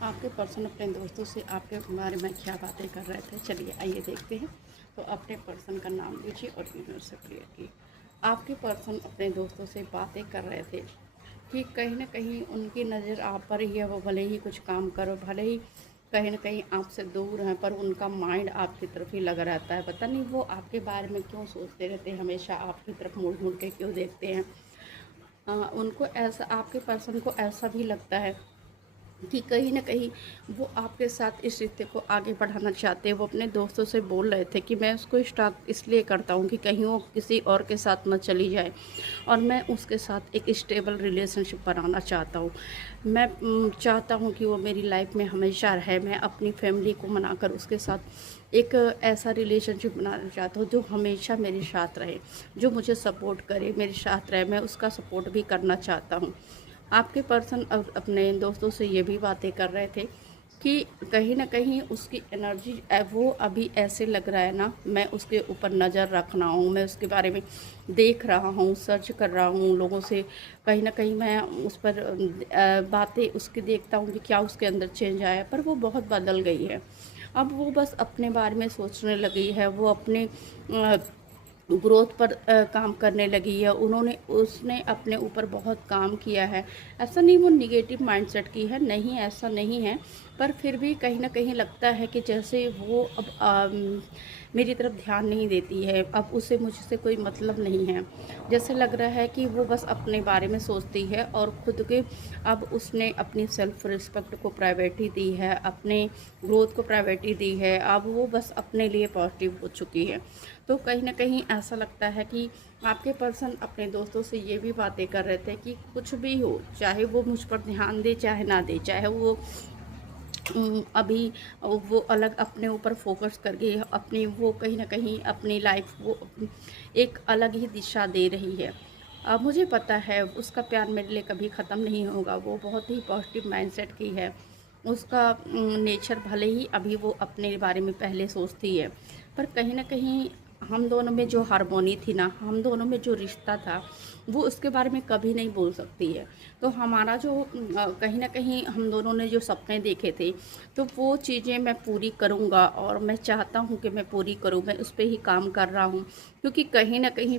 आपके पर्सन अपने दोस्तों से आपके बारे में क्या बातें कर रहे थे, चलिए आइए देखते हैं। तो अपने पर्सन का नाम लीजिए और यूनिवर्स से प्रेयर की। आपके पर्सन अपने दोस्तों से बातें कर रहे थे कि कहीं ना कहीं उनकी नज़र आप पर ही है। वो भले ही कुछ काम करो, भले ही कहीं ना कहीं आपसे दूर हैं, पर उनका माइंड आपकी तरफ ही लगा रहता है। पता नहीं वो आपके बारे में क्यों सोचते रहते हैं, हमेशा आपकी तरफ मुड़ मुड़ के क्यों देखते हैं। उनको ऐसा, आपके पर्सन को ऐसा भी लगता है कि कहीं न कहीं वो आपके साथ इस रिश्ते को आगे बढ़ाना चाहते हैं। वो अपने दोस्तों से बोल रहे थे कि मैं उसको स्टार्ट इसलिए करता हूँ कि कहीं वो किसी और के साथ ना चली जाए, और मैं उसके साथ एक स्टेबल रिलेशनशिप बनाना चाहता हूँ। मैं चाहता हूँ कि वो मेरी लाइफ में हमेशा रहे। मैं अपनी फैमिली को मनाकर उसके साथ एक ऐसा रिलेशनशिप बनाना चाहता हूँ जो हमेशा मेरे साथ रहे, जो मुझे सपोर्ट करे, मेरे साथ रहे। मैं उसका सपोर्ट भी करना चाहता हूँ। आपके पर्सन अब अपने दोस्तों से ये भी बातें कर रहे थे कि कहीं न कहीं उसकी एनर्जी वो अभी ऐसे लग रहा है ना, मैं उसके ऊपर नज़र रख रहा हूँ, मैं उसके बारे में देख रहा हूँ, सर्च कर रहा हूँ लोगों से। कहीं न कहीं मैं उस पर बातें उसकी देखता हूँ कि क्या उसके अंदर चेंज आया, पर वो बहुत बदल गई है। अब वो बस अपने बारे में सोचने लगी है, वो अपने ग्रोथ पर काम करने लगी है। उसने अपने ऊपर बहुत काम किया है। ऐसा नहीं वो निगेटिव माइंडसेट की है, नहीं ऐसा नहीं है, पर फिर भी कहीं न कहीं लगता है कि जैसे वो अब मेरी तरफ ध्यान नहीं देती है, अब उसे मुझसे कोई मतलब नहीं है। जैसे लग रहा है कि वो बस अपने बारे में सोचती है और खुद के, अब उसने अपनी सेल्फ रिस्पेक्ट को प्रायोरिटी दी है, अपने ग्रोथ को प्रायोरिटी दी है। अब वो बस अपने लिए पॉजिटिव हो चुकी है। तो कहीं न कहीं ऐसा लगता है कि आपके पर्सन अपने दोस्तों से ये भी बातें कर रहे थे कि कुछ भी हो, चाहे वो मुझ पर ध्यान दे चाहे ना दे, चाहे वो अभी वो अलग अपने ऊपर फोकस करके अपनी, वो कहीं न कहीं अपनी लाइफ वो एक अलग ही दिशा दे रही है। अब मुझे पता है उसका प्यार मेरे लिए कभी ख़त्म नहीं होगा। वो बहुत ही पॉजिटिव माइंडसेट की है। उसका नेचर भले ही अभी वो अपने बारे में पहले सोचती है, पर कहीं न कहीं हम दोनों में जो हार्मोनी थी ना, हम दोनों में जो रिश्ता था, वो उसके बारे में कभी नहीं बोल सकती है। तो हमारा जो कहीं न कहीं हम दोनों ने जो सपने देखे थे, तो वो चीज़ें मैं पूरी करूँगा, और मैं चाहता हूँ कि मैं पूरी करूँ। मैं उस पे ही काम कर रहा हूँ, क्योंकि कहीं न कहीं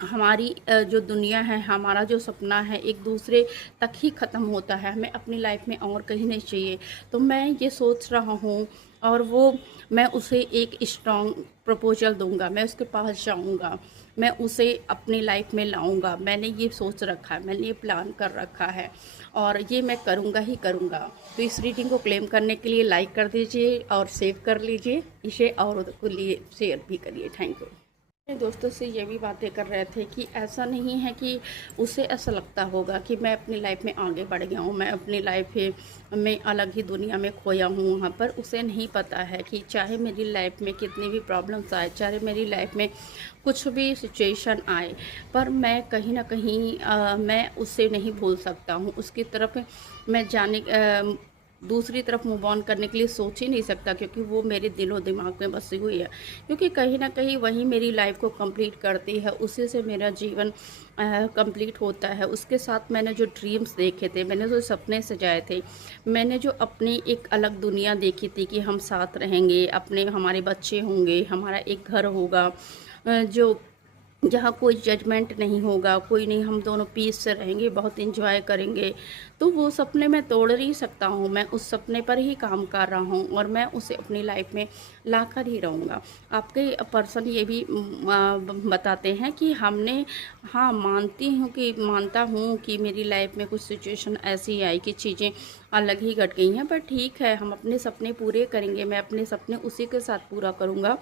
हमारी जो दुनिया है, हमारा जो सपना है, एक दूसरे तक ही ख़त्म होता है। हमें अपनी लाइफ में और कहीं नहीं चाहिए। तो मैं ये सोच रहा हूँ, और वो, मैं उसे एक स्ट्रॉन्ग प्रपोज़ल दूँगा, मैं उसके पास जाऊँगा, मैं उसे अपनी लाइफ में लाऊँगा। मैंने ये सोच रखा है, मैंने ये प्लान कर रखा है, और ये मैं करूँगा ही करूँगा। तो इस रीडिंग को क्लेम करने के लिए लाइक कर दीजिए और सेव कर लीजिए इसे, और को लिए शेयर भी करिए। Thank you. अपने दोस्तों से ये भी बातें कर रहे थे कि ऐसा नहीं है कि उसे ऐसा लगता होगा कि मैं अपनी लाइफ में आगे बढ़ गया हूँ, मैं अपनी लाइफ में अलग ही दुनिया में खोया हूँ। वहाँ पर उसे नहीं पता है कि चाहे मेरी लाइफ में कितनी भी प्रॉब्लम्स आए, चाहे मेरी लाइफ में कुछ भी सिचुएशन आए, पर मैं कहीं ना कहीं मैं उससे नहीं भूल सकता हूँ। उसकी तरफ मैं जाने दूसरी तरफ मूव ऑन करने के लिए सोच ही नहीं सकता, क्योंकि वो मेरे दिलो दिमाग में बसी हुई है। क्योंकि कहीं न कहीं वही मेरी लाइफ को कंप्लीट करती है, उसी से मेरा जीवन कंप्लीट होता है। उसके साथ मैंने जो ड्रीम्स देखे थे, मैंने जो सपने सजाए थे, मैंने जो अपनी एक अलग दुनिया देखी थी कि हम साथ रहेंगे, अपने हमारे बच्चे होंगे, हमारा एक घर होगा, जो जहाँ कोई जजमेंट नहीं होगा, कोई नहीं, हम दोनों पीस से रहेंगे, बहुत एंजॉय करेंगे। तो वो सपने मैं तोड़ नहीं सकता हूँ, मैं उस सपने पर ही काम कर रहा हूँ, और मैं उसे अपनी लाइफ में लाकर ही रहूँगा। आपके पर्सन ये भी बताते हैं कि हमने, हाँ मानता हूँ कि मेरी लाइफ में कुछ सिचुएशन ऐसी आई कि चीज़ें अलग ही घट गई हैं, पर ठीक है, हम अपने सपने पूरे करेंगे। मैं अपने सपने उसी के साथ पूरा करूँगा,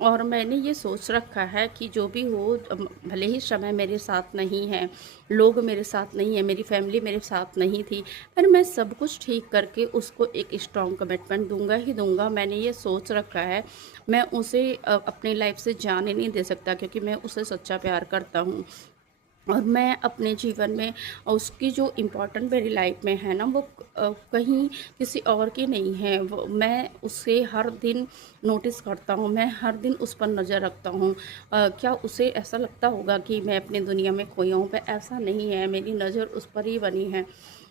और मैंने ये सोच रखा है कि जो भी हो, भले ही समय मेरे साथ नहीं है, लोग मेरे साथ नहीं है, मेरी फैमिली मेरे साथ नहीं थी, पर मैं सब कुछ ठीक करके उसको एक स्ट्रॉन्ग कमिटमेंट दूंगा ही दूंगा। मैंने ये सोच रखा है। मैं उसे अपनी लाइफ से जाने नहीं दे सकता, क्योंकि मैं उसे सच्चा प्यार करता हूँ, और मैं अपने जीवन में उसकी जो इम्पोर्टेंट मेरी लाइफ में है ना, वो कहीं किसी और की नहीं है। वो मैं उसे हर दिन नोटिस करता हूँ, मैं हर दिन उस पर नज़र रखता हूँ। क्या उसे ऐसा लगता होगा कि मैं अपनी दुनिया में खोया हूँ? पर ऐसा नहीं है, मेरी नज़र उस पर ही बनी है।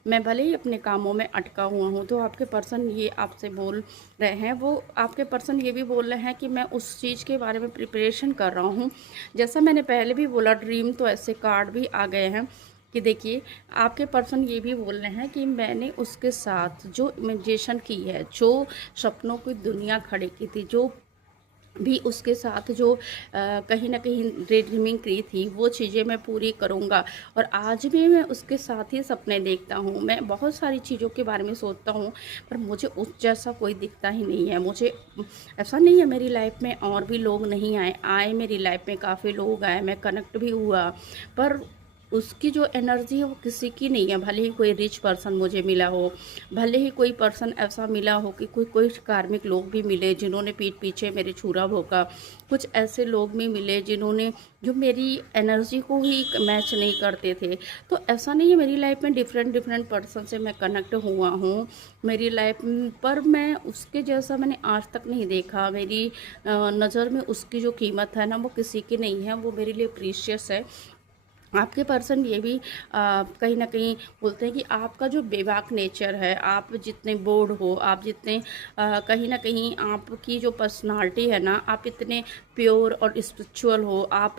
मैं भले ही अपने कामों में अटका हुआ हूँ। तो आपके पर्सन ये आपसे बोल रहे हैं, वो आपके पर्सन ये भी बोल रहे हैं कि मैं उस चीज़ के बारे में प्रिपरेशन कर रहा हूँ। जैसा मैंने पहले भी बोला, ड्रीम तो ऐसे कार्ड भी आ गए हैं कि देखिए, आपके पर्सन ये भी बोल रहे हैं कि मैंने उसके साथ जो इमेजिनेशन की है, जो सपनों की दुनिया खड़ी की थी, जो भी उसके साथ जो कहीं न कहीं ड्रीमिंग की थी, वो चीज़ें मैं पूरी करूँगा। और आज भी मैं उसके साथ ही सपने देखता हूँ। मैं बहुत सारी चीज़ों के बारे में सोचता हूँ, पर मुझे उस जैसा कोई दिखता ही नहीं है। मुझे ऐसा नहीं है मेरी लाइफ़ में और भी लोग नहीं आए मेरी लाइफ़ में काफ़ी लोग आए, मैं कनेक्ट भी हुआ, पर उसकी जो एनर्जी है वो किसी की नहीं है। भले ही कोई रिच पर्सन मुझे मिला हो, भले ही कोई पर्सन ऐसा मिला हो कि कोई कार्मिक लोग भी मिले जिन्होंने पीठ पीछे मेरे छुरा भोंका, कुछ ऐसे लोग भी मिले जिन्होंने जो मेरी एनर्जी को ही मैच नहीं करते थे। तो ऐसा नहीं है, मेरी लाइफ में डिफरेंट डिफरेंट पर्सन से मैं कनेक्ट हुआ हूँ। मेरी लाइफ पर मैं उसके जैसा मैंने आज तक नहीं देखा। मेरी नज़र में उसकी जो कीमत है ना, वो किसी की नहीं है, वो मेरे लिए प्रीशियस है। आपके पर्सन ये भी कहीं न कहीं बोलते हैं कि आपका जो बेबाक नेचर है, आप जितने बोल्ड हो, आप जितने कहीं न कहीं आपकी जो पर्सनैलिटी है ना, आप इतने प्योर और स्पिरिचुअल हो। आप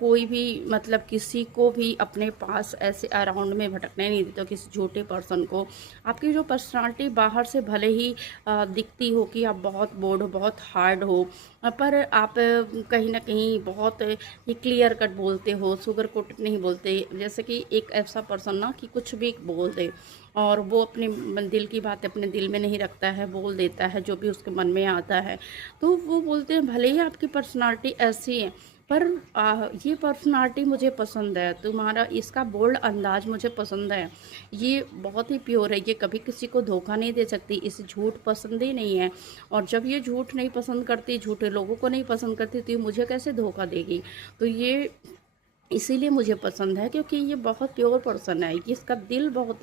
कोई भी मतलब किसी को भी अपने पास ऐसे अराउंड में भटकने नहीं देते हो, किसी झूठे पर्सन को। आपकी जो पर्सनैलिटी बाहर से भले ही दिखती हो कि आप बहुत बोल्ड हो, बहुत हार्ड हो, पर आप कहीं न कहीं बहुत ये क्लियर कट बोलते हो, शुगर कोटेड नहीं बोलते। जैसे कि एक ऐसा पर्सन ना कि कुछ भी बोल दे और वो अपने दिल की बात अपने दिल में नहीं रखता है, बोल देता है जो भी उसके मन में आता है। तो वो बोलते हैं भले ही आपकी पर्सनालिटी ऐसी है, पर ये पर्सनालिटी मुझे पसंद है, तुम्हारा इसका बोल्ड अंदाज मुझे पसंद है, ये बहुत ही प्योर है, ये कभी किसी को धोखा नहीं दे सकती, इसे झूठ पसंद ही नहीं है। और जब ये झूठ नहीं पसंद करती, झूठे लोगों को नहीं पसंद करती, तो ये मुझे कैसे धोखा देगी। तो ये इसीलिए मुझे पसंद है क्योंकि ये बहुत प्योर पर्सन है, ये इसका दिल बहुत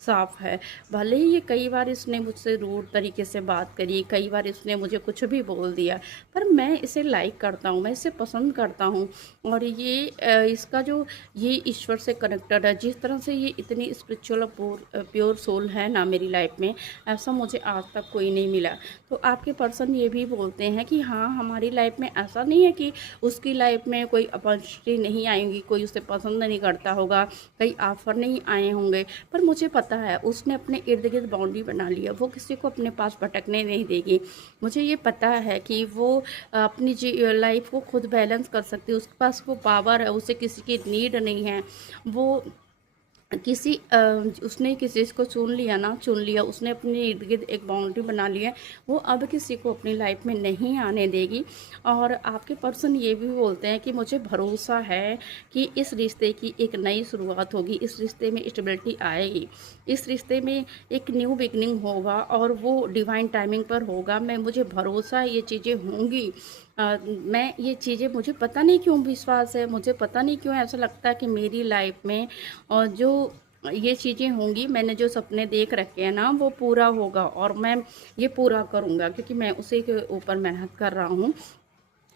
साफ़ है। भले ही ये कई बार इसने मुझसे रूड तरीके से बात करी, कई बार इसने मुझे कुछ भी बोल दिया, पर मैं इसे लाइक करता हूँ, मैं इसे पसंद करता हूँ। और ये इसका जो ये ईश्वर से कनेक्टेड है, जिस तरह से ये इतनी स्पिरिचुअल प्योर सोल है ना मेरी लाइफ में, ऐसा मुझे आज तक कोई नहीं मिला। तो आपके पर्सन ये भी बोलते हैं कि हाँ, हमारी लाइफ में ऐसा नहीं है कि उसकी लाइफ में कोई अपॉर्चुनिटी नहीं आएंगी, कोई उसे पसंद नहीं करता होगा, कई ऑफर नहीं आए होंगे, पर मुझे पता है उसने अपने इर्द गिर्द बाउंड्री बना लिया, वो किसी को अपने पास भटकने नहीं देगी। मुझे ये पता है कि वो अपनी लाइफ को खुद बैलेंस कर सकती है, उसके पास वो पावर है, उसे किसी की नीड नहीं है। वो किसी उसने किसी को चुन लिया, उसने अपने इर्द गिर्द एक बाउंड्री बना लिया, वो अब किसी को अपनी लाइफ में नहीं आने देगी। और आपके पर्सन ये भी बोलते हैं कि मुझे भरोसा है कि इस रिश्ते की एक नई शुरुआत होगी, इस रिश्ते में स्टेबिलिटी आएगी, इस रिश्ते में एक न्यू बिगनिंग होगा और वो डिवाइन टाइमिंग पर होगा। मुझे भरोसा है ये चीज़ें होंगी। मैं ये चीज़ें, मुझे पता नहीं क्यों विश्वास है, मुझे पता नहीं क्यों ऐसा लगता है कि मेरी लाइफ में और जो ये चीज़ें होंगी, मैंने जो सपने देख रखे हैं ना, वो पूरा होगा और मैं ये पूरा करूँगा क्योंकि मैं उसी के ऊपर मेहनत कर रहा हूँ।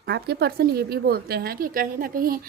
आपके पर्सन ये भी बोलते हैं कि कहीं न कहीं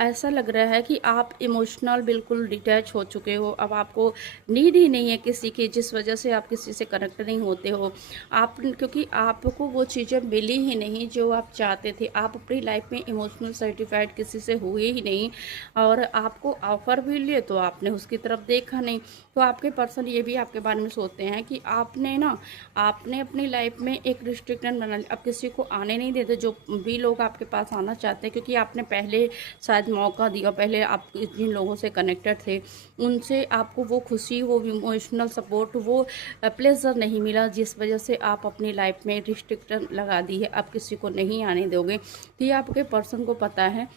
ऐसा लग रहा है कि आप इमोशनल बिल्कुल डिटैच हो चुके हो। अब आपको नीड ही नहीं है किसी की, जिस वजह से आप किसी से कनेक्ट नहीं होते हो। आप क्योंकि आपको वो चीज़ें मिली ही नहीं जो आप चाहते थे। आप अपनी लाइफ में इमोशनल सर्टिफाइड किसी से हुए ही नहीं और आपको ऑफ़र भी लिए तो आपने उसकी तरफ देखा नहीं। तो आपके पर्सन ये भी आपके बारे में सोचते हैं कि आपने अपनी लाइफ में एक रिस्ट्रिक्शन बना लिया। अब किसी को आने नहीं देते, जो भी लोग आपके पास आना चाहते हैं, क्योंकि आपने पहले शायद मौका दिया, पहले आप जिन लोगों से कनेक्टेड थे उनसे आपको वो खुशी, वो इमोशनल सपोर्ट, वो प्लेजर नहीं मिला, जिस वजह से आप अपनी लाइफ में रिस्ट्रिक्शन लगा दी है, आप किसी को नहीं आने दोगे। तो ये आपके पर्सन को पता है।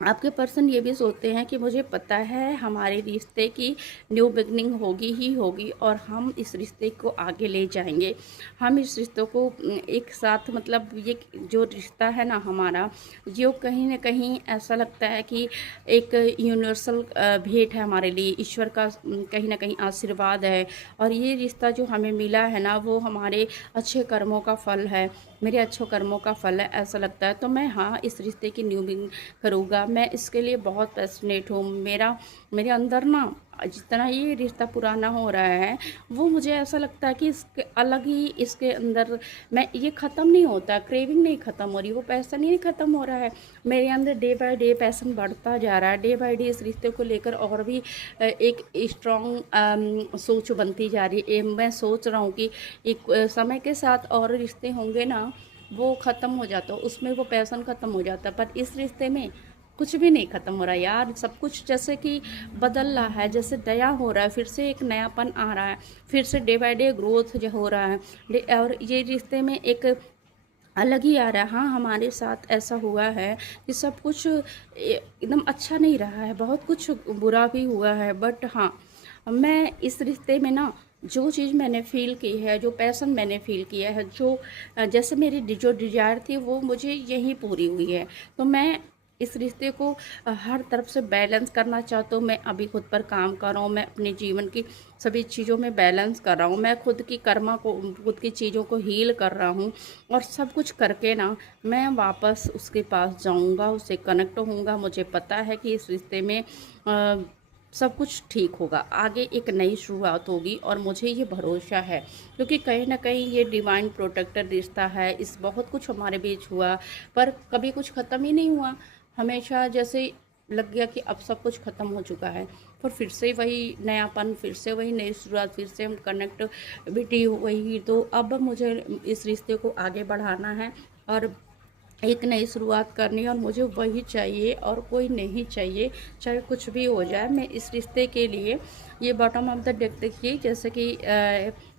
आपके पर्सन ये भी सोचते हैं कि मुझे पता है हमारे रिश्ते की न्यू बिगनिंग होगी ही होगी और हम इस रिश्ते को आगे ले जाएंगे। हम इस रिश्ते को एक साथ, मतलब ये जो रिश्ता है ना हमारा, जो कहीं ना कहीं ऐसा लगता है कि एक यूनिवर्सल भेंट है हमारे लिए, ईश्वर का कहीं ना कहीं आशीर्वाद है। और ये रिश्ता जो हमें मिला है ना, वो हमारे अच्छे कर्मों का फल है, मेरे अच्छे कर्मों का फल है, ऐसा लगता है। तो मैं हाँ, इस रिश्ते की न्यू बिगनिंग करूँगा, मैं इसके लिए बहुत पैशनेट हूँ। मेरे अंदर ना जितना ये रिश्ता पुराना हो रहा है, वो मुझे ऐसा लगता है कि इसके अलग ही इसके अंदर मैं ये ख़त्म नहीं होता, क्रेविंग नहीं ख़त्म हो रही, वो पैसन ही नहीं ख़त्म हो रहा है। मेरे अंदर डे बाय डे पैसन बढ़ता जा रहा है, डे बाय डे इस रिश्ते को लेकर और भी एक स्ट्रॉन्ग सोच बनती जा रही है। मैं सोच रहा हूँ कि एक समय के साथ और रिश्ते होंगे ना, वो ख़त्म हो जाता, उसमें वो पैसन ख़त्म हो जाता, पर इस रिश्ते में कुछ भी नहीं ख़त्म हो रहा यार। सब कुछ जैसे कि बदल रहा है, जैसे नया हो रहा है, फिर से एक नयापन आ रहा है, फिर से डे बाय डे ग्रोथ जो हो रहा है, और ये रिश्ते में एक अलग ही आ रहा है। हाँ, हमारे साथ ऐसा हुआ है कि सब कुछ एकदम अच्छा नहीं रहा है, बहुत कुछ बुरा भी हुआ है, बट हाँ, मैं इस रिश्ते में ना जो चीज़ मैंने फ़ील की है, जो पैसन मैंने फ़ील किया है, जो जैसे मेरी जो डिज़ायर थी वो मुझे यहीं पूरी हुई है। तो मैं इस रिश्ते को हर तरफ से बैलेंस करना चाहती हूँ। मैं अभी खुद पर काम कर रहा हूँ, मैं अपने जीवन की सभी चीज़ों में बैलेंस कर रहा हूँ, मैं खुद की कर्मा को, खुद की चीज़ों को हील कर रहा हूँ, और सब कुछ करके ना मैं वापस उसके पास जाऊँगा, उससे कनेक्ट होऊंगा। मुझे पता है कि इस रिश्ते में सब कुछ ठीक होगा, आगे एक नई शुरुआत होगी, और मुझे ये भरोसा है, क्योंकि कहीं ना कहीं ये डिवाइन प्रोटेक्टर रिश्ता है। इस बहुत कुछ हमारे बीच हुआ, पर कभी कुछ ख़त्म ही नहीं हुआ। हमेशा जैसे लग गया कि अब सब कुछ ख़त्म हो चुका है, फिर से वही नयापन, फिर से वही नई शुरुआत, फिर से हम कनेक्टिविटी हुई। तो अब मुझे इस रिश्ते को आगे बढ़ाना है और एक नई शुरुआत करनी है, और मुझे वही चाहिए और कोई नहीं चाहिए, चाहे कुछ भी हो जाए। मैं इस रिश्ते के लिए, ये बॉटम ऑफ द डेक देखिए, जैसे कि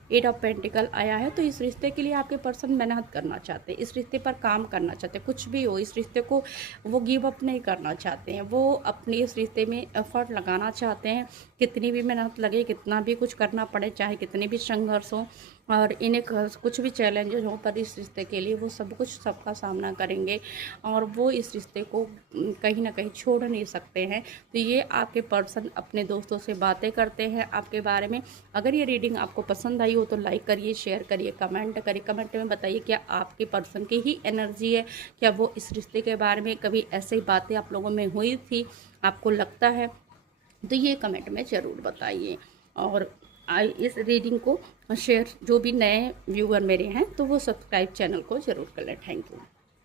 एट ऑफ पेंटिकल आया है, तो इस रिश्ते के लिए आपके पर्सन मेहनत करना चाहते हैं, इस रिश्ते पर काम करना चाहते हैं, कुछ भी हो इस रिश्ते को वो गिव अप नहीं करना चाहते हैं, वो अपने इस रिश्ते में एफर्ट लगाना चाहते हैं। कितनी भी मेहनत लगे, कितना भी कुछ करना पड़े, चाहे कितने भी संघर्ष हो और इन्हें कुछ भी चैलेंजेस हों, पर इस रिश्ते के लिए वो सब कुछ, सबका सामना करेंगे, और वो इस रिश्ते को कहीं ना कहीं छोड़ नहीं सकते हैं। तो ये आपके पर्सन अपने दोस्तों से बातें करते हैं आपके बारे में। अगर ये रीडिंग आपको पसंद आई हो तो लाइक करिए, शेयर करिए, कमेंट करिए, कमेंट में बताइए क्या आपके पर्सन की ही एनर्जी है, क्या वो इस रिश्ते के बारे में कभी ऐसी बातें आप लोगों में हुई थी, आपको लगता है, तो ये कमेंट में ज़रूर बताइए। और इस रीडिंग को शेयर, जो भी नए व्यूअर मेरे हैं तो वो सब्सक्राइब चैनल को ज़रूर कर लें। Thank you.